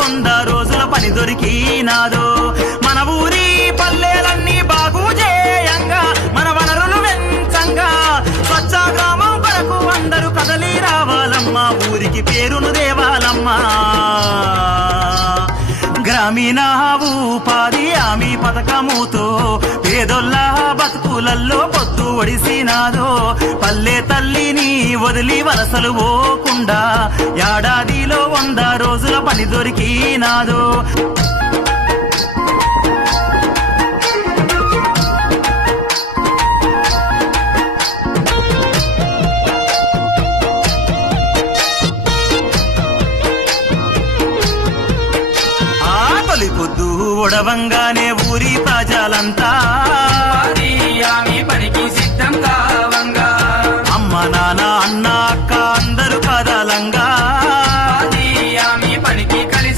100 రోజుల పని దొరికినాదో మన ఊరి పల్లెలన్నీ బాగు చేయంగా మన వనరులు వెంచంగా స్వచ్ఛ గ్రామం కొరకు అందరూ కదలి రావాలమ్మా ఊరికి పేరును దేవాలమ్మా గ్రామీణ ఉపాధి హామీ పథకముతో పేదొల్ల బతుకులల్లో పొద్దు ఒడిసినాదో పల్లె తల్లిని వదిలి వలసలు పోకుండా ఏడాదిలో 100 రోజుల పని దొరికినాదో పొద్దు ఒడవంగానే ఊరి ప్రజలంతా పనికి సిద్ధం కావంగా అమ్మ నాన్న అన్నా